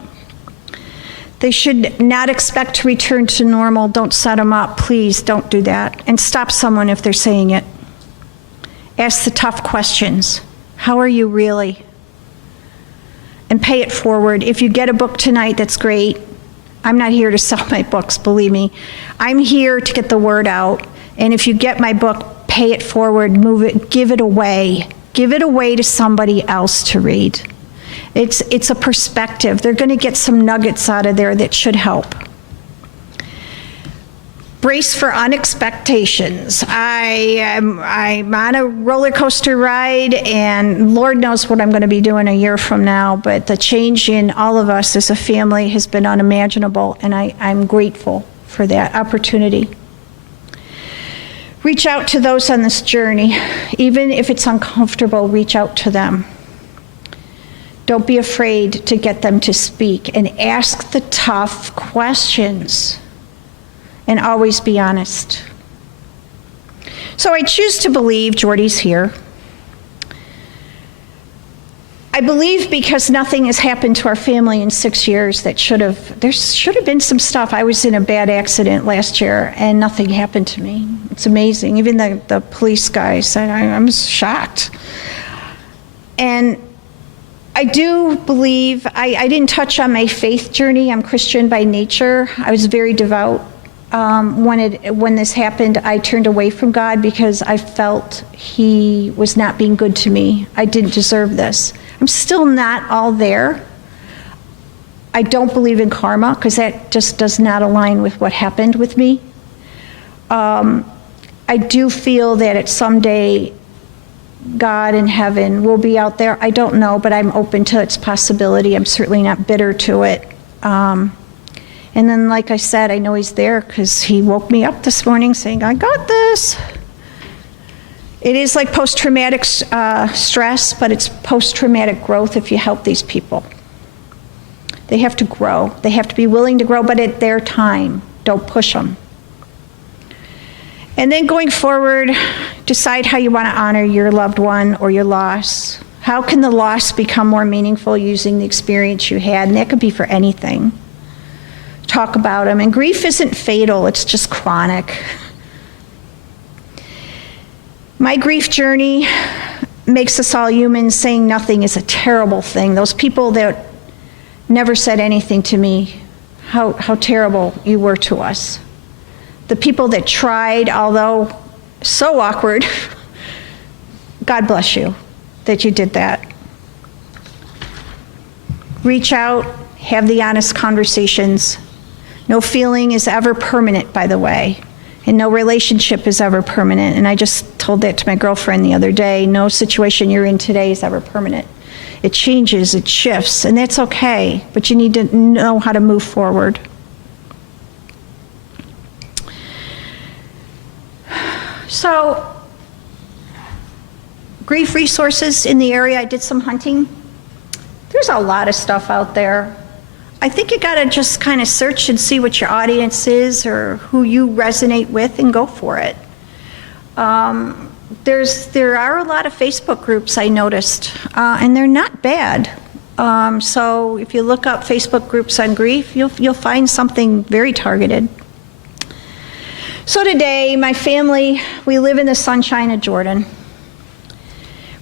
They should not expect to return to normal. Don't set them up. Please don't do that. And stop someone if they're saying it. Ask the tough questions. How are you really? And pay it forward. If you get a book tonight, that's great. I'm not here to sell my books, believe me. I'm here to get the word out. And if you get my book, pay it forward, move it, give it away. Give it away to somebody else to read. It's a perspective. They're going to get some nuggets out of there that should help. Brace for unexpectations. I'm on a roller coaster ride, and Lord knows what I'm going to be doing a year from now, but the change in all of us as a family has been unimaginable, and I'm grateful for that opportunity. Reach out to those on this journey. Even if it's uncomfortable, reach out to them. Don't be afraid to get them to speak, and ask the tough questions. And always be honest. So I choose to believe Jordy's here. I believe because nothing has happened to our family in 6 years there should have been some stuff. I was in a bad accident last year and nothing happened to me. It's amazing. Even the police guys said, I'm shocked. And I do believe, I didn't touch on my faith journey. I'm Christian by nature. I was very devout. When this happened, I turned away from God because I felt he was not being good to me. I didn't deserve this. I'm still not all there. I don't believe in karma because that just does not align with what happened with me. I do feel that at someday God in heaven will be out there. I don't know, but I'm open to its possibility. I'm certainly not bitter to it. And then, like I said, I know he's there because he woke me up this morning saying, I got this. It is like post-traumatic stress, but it's post-traumatic growth if you help these people. They have to grow. They have to be willing to grow, but at their time. Don't push them. And then going forward, decide how you want to honor your loved one or your loss. How can the loss become more meaningful using the experience you had? And that could be for anything. Talk about them. And grief isn't fatal, it's just chronic. My grief journey makes us all human. Saying nothing is a terrible thing. Those people that never said anything to me, how terrible you were to us. The people that tried, although so awkward, God bless you that you did that. Reach out, have the honest conversations. No feeling is ever permanent, by the way, and no relationship is ever permanent. And I just told that to my girlfriend the other day. No situation you're in today is ever permanent. It changes, it shifts, and that's okay, but you need to know how to move forward. So, grief resources in the area, I did some hunting. There's a lot of stuff out there. I think you gotta just kind of search and see what your audience is or who you resonate with and go for it. There are a lot of Facebook groups I noticed, and they're not bad. So if you look up Facebook groups on grief, you'll find something very targeted. So today, my family, we live in the sunshine of Jordan.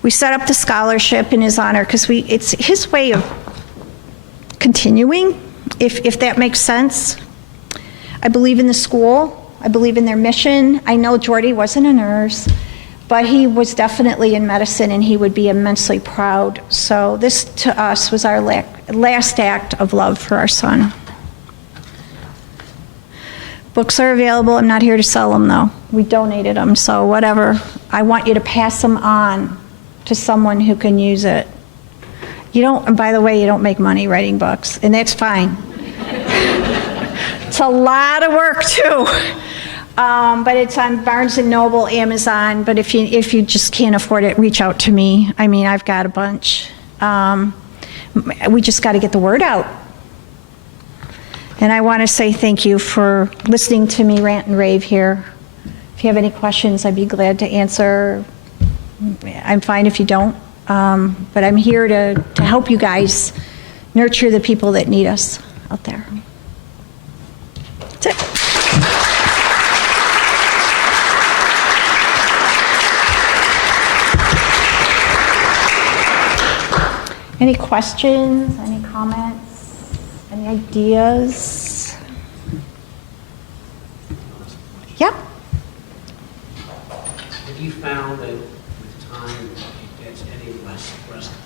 We set up the scholarship in his honor because it's his way of continuing, if that makes sense. I believe in the school. I believe in their mission. I know Jordy wasn't a nurse, but he was definitely in medicine and he would be immensely proud. So this to us was our last act of love for our son. Books are available. I'm not here to sell them, though. We donated them, so whatever. I want you to pass them on to someone who can use it. You don't, and by the way, you don't make money writing books, and that's fine. It's a lot of work, too. But it's on Barnes & Noble, Amazon, but if you just can't afford it, reach out to me. I mean, I've got a bunch. We just got to get the word out. And I want to say thank you for listening to me rant and rave here. If you have any questions, I'd be glad to answer. I'm fine if you don't. But I'm here to help you guys nurture the people that need us out there. That's it. Any questions, any comments, any ideas? Yep. Have you found that with time it gets any less present?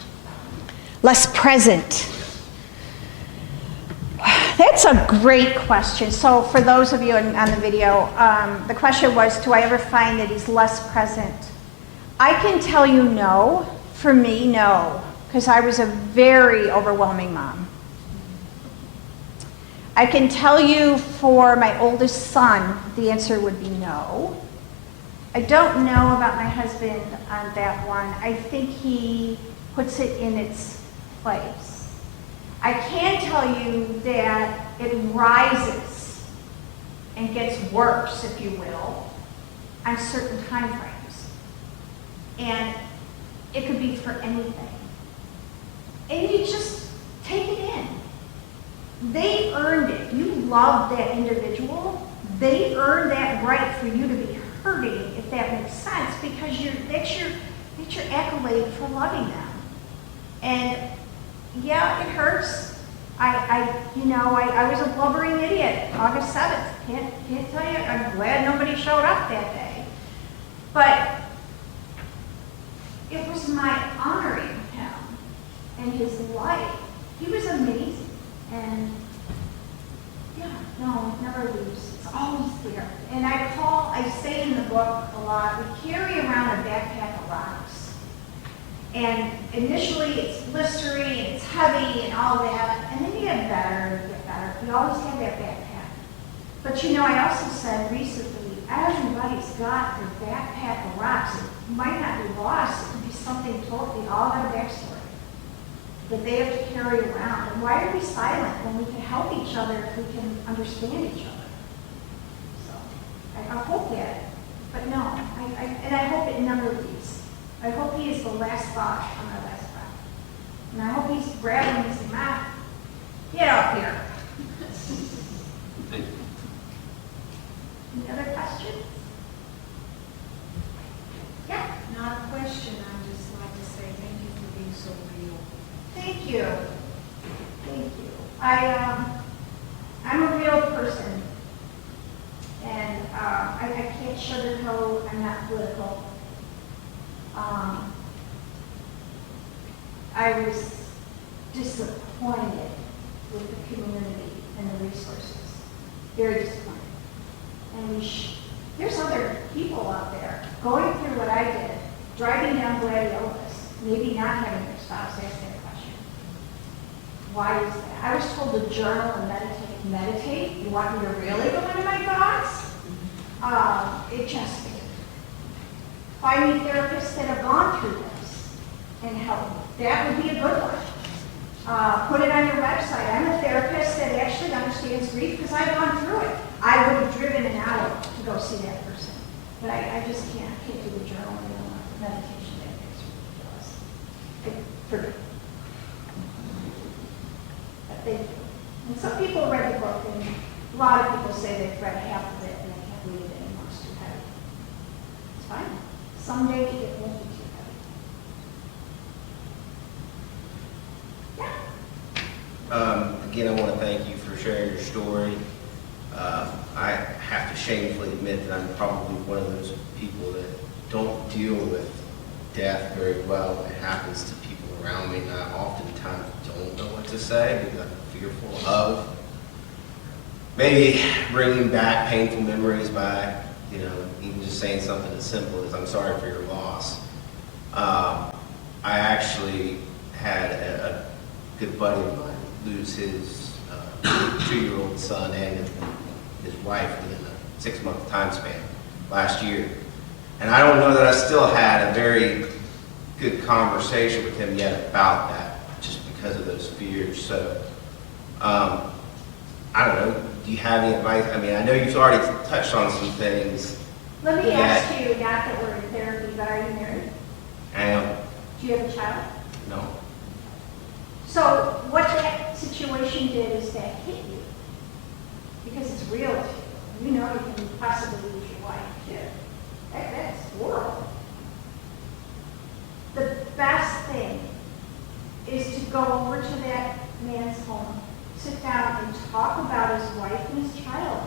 Less present. That's a great question. So for those of you on the video, the question was, do I ever find that he's less present? I can tell you no. For me, no. Because I was a very overwhelming mom. I can tell you for my oldest son, the answer would be no. I don't know about my husband on that one. I think he puts it in its place. I can tell you that it rises and gets worse, if you will, on certain time frames. And it could be for anything. And you just take it in. They earned it. You love that individual. They earned that right for you to be hurting, if that makes sense, because that's your accolade for loving them. And yeah, it hurts. I was a blubbering idiot. August 7th. Can't tell you. I'm glad nobody showed up that day. But it was my honoring him and his life. He was amazing. And yeah, no, never lose. It's always there. And I say in the book a lot, we carry around a backpack of rocks. And initially it's blistery and it's heavy and all that. And then you get better and get better. You always have that backpack. But I also said recently, everybody's got their backpack of rocks. It might not be lost. It could be something totally, all got a backstory that they have to carry around. And why are we silent when we can help each other if we can understand each other? So I hope that, but no, and I hope it never leaves. I hope he is the last thought on our last breath. And I hope he's grabbing his mouth. Get up here. Thank you. Any other questions? Yeah. Not a question, I'd just like to say thank you for being so real. Thank you. Thank you. I'm a real person, and I can't sugarcoat. I'm not political. I was disappointed with the community and the resources. Very disappointed. And there's other people out there going through what I did, driving down Gladiolas, maybe not having their spouse ask that question. Why is that? I was told to journal and meditate. Meditate? You want me to really go into my thoughts? It just, find me therapists that have gone through this and help me. That would be a good one. Put it on your website. I'm a therapist that actually understands grief because I've gone through it. I would have driven an hour to go see that person. But I just can't do the journaling and the meditation. It's ridiculous. Forget it. But thank you. And some people read the book, and a lot of people say they've read half of it and they can't read it anymore. It's too heavy. It's fine. Someday it won't be too heavy. Yeah. Again, I want to thank you for sharing your story. I have to shamefully admit that I'm probably one of those people that don't deal with death very well when it happens to people around me. And I oftentimes don't know what to say because I'm fearful of maybe bringing back painful memories by, even just saying something as simple as, "I'm sorry for your loss." I actually had a good buddy of mine lose his 2-year-old son and his wife within a 6-month time span last year. And I don't know that I still had a very good conversation with him yet about that, just because of those fears. So, I don't know, do you have any advice? I mean, I know you've already touched on some things. Let me Yeah. ask you, not that we're in therapy, but are you married? I am, Do you have a child? no, So what that situation did is that hit you. Because it's real to you. You know you can possibly lose your wife, too. That's horrible. The best thing is to go over to that man's home, sit down and talk about his wife and his child.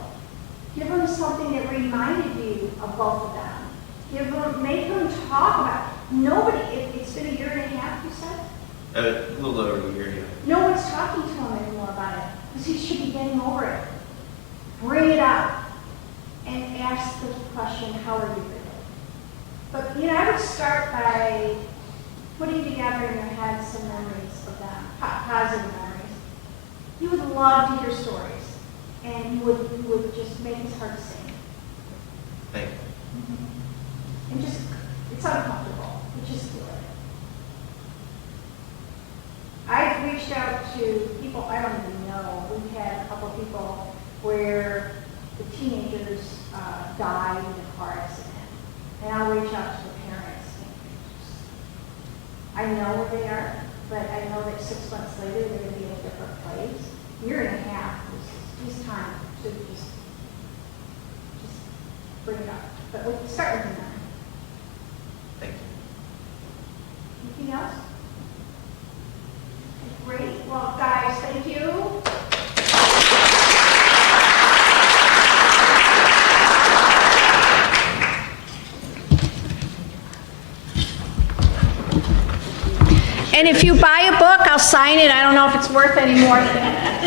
Give him something that reminded you of both of them. Make him talk about it. Nobody, it's been a year and a half, you said? a little over a year, yeah. No one's talking to him anymore about it, because he should be getting over it. Bring it up and ask the question, how are you feeling? But, I would start by putting together in your head some memories of them, positive memories. You would love to hear stories, and you would just make his heart sing. Thank you. And just, it's uncomfortable, but just do it. I've reached out to people I don't even know. We've had a couple people where the teenagers died in a car accident. And I'll reach out to the parents. I know where they are, but I know that 6 months later they're going to be in a different place. Year and a half is just time to just bring it up. But we can start with the memory. Thank you. Anything else? Great. Well, guys, thank you. And if you buy a book, I'll sign it. I don't know if it's worth any more than that.